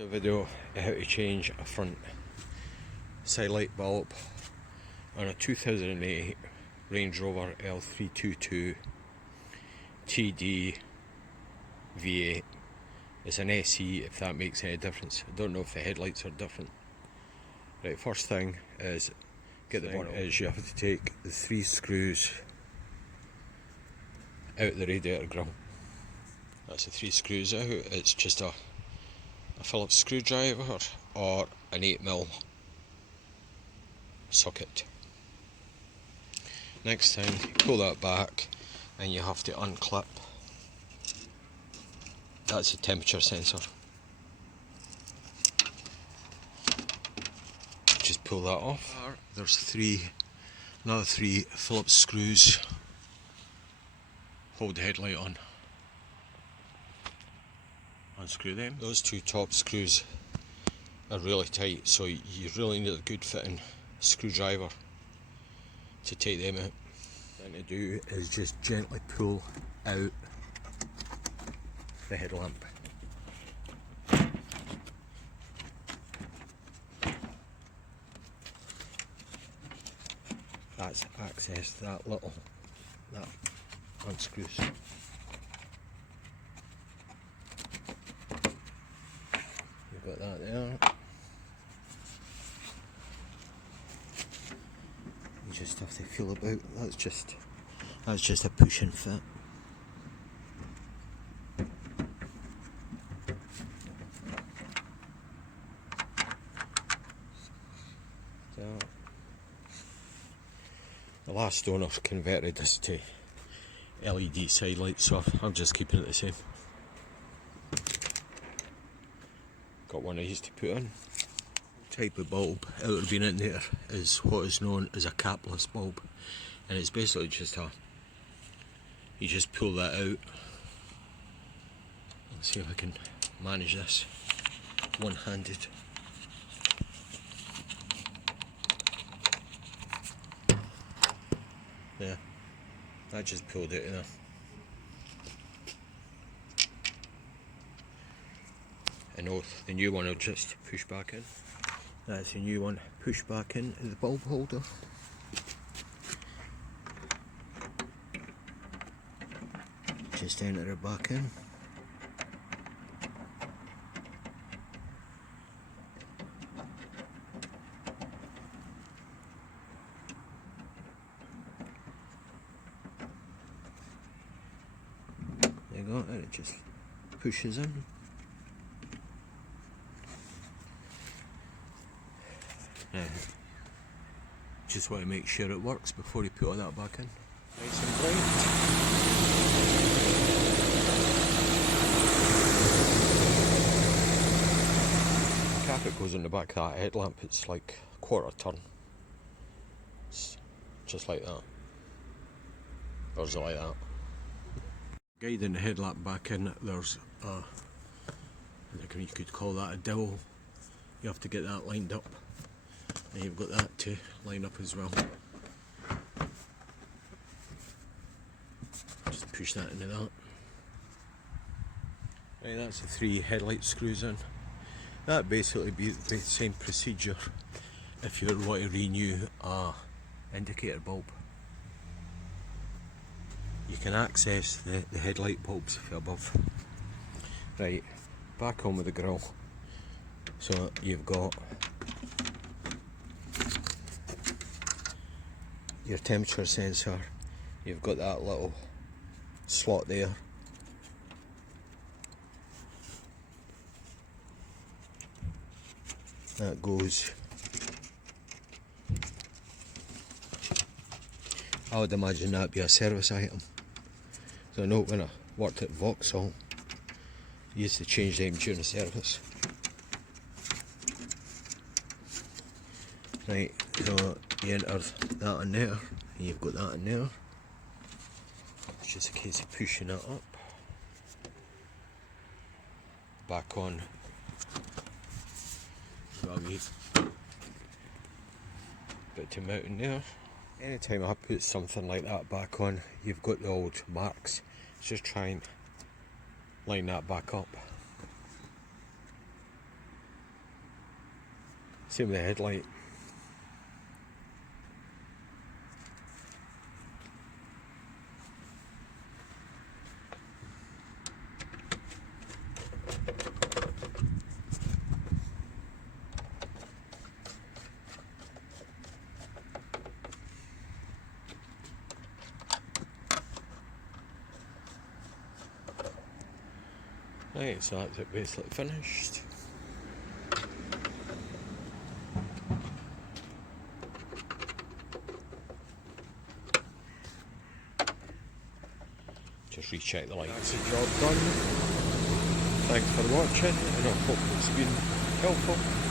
A video of how to change a front side light bulb on a 2008 Range Rover L322 Tdv8. It's an SE, if that makes any difference. I don't know if the headlights are different. Right, first thing is you have to take the 3 screws out the radiator grill. That's the 3 screws out. It's just a Phillips screwdriver or an 8mm socket. Next thing, you pull that back and you have to unclip. That's a temperature sensor. Just pull that off. There's another 3 Phillips screws. Hold the headlight on. Unscrew them. Those 2 top screws are really tight, so you really need a good fitting screwdriver to take them out. The thing to do is just gently pull out the headlamp. That's access that unscrews. Got that there. You just have to feel about. That's just a push and fit. So, the last owner converted this to LED side lights, so I'm just keeping it the same. Got one of these to put in. The type of bulb out there being in there is what is known as a capless bulb, and it's basically just you just pull that out. Let's see if I can manage this one-handed. Yeah, I just pulled it out of there. And the new one will just push back in. That's the new one, push back in the bulb holder. Just enter it back in. There you go, and it just pushes in. Now, just want to make sure it works before you put all that back in. Nice and bright. The cap that goes in the back of that headlamp, it's like a quarter turn. It's just like that. Or is it like that? Guiding the headlamp back in, there's you could call that a dowel. You have to get that lined up. And you've got that to line up as well. Just push that into that. Right, that's the 3 headlight screws in. That basically be the same procedure if you want to renew a indicator bulb. You can access the headlight bulbs above. Right, back on with the grill. So you've got your temperature sensor, you've got that little slot there. That goes, I would imagine that'd be a service item. So I know when I worked at Vauxhall, I used to change them during the service. Right, so you enter that in there, and you've got that in there. It's just a case of pushing it up. Back on. So a wee bit to mount in there. Anytime I put something like that back on, you've got the old marks. Just try and line that back up. Same with the headlight. Right, so that's it basically finished. Just recheck the lights. That's the job done. Thanks for watching, and I hope it's been helpful.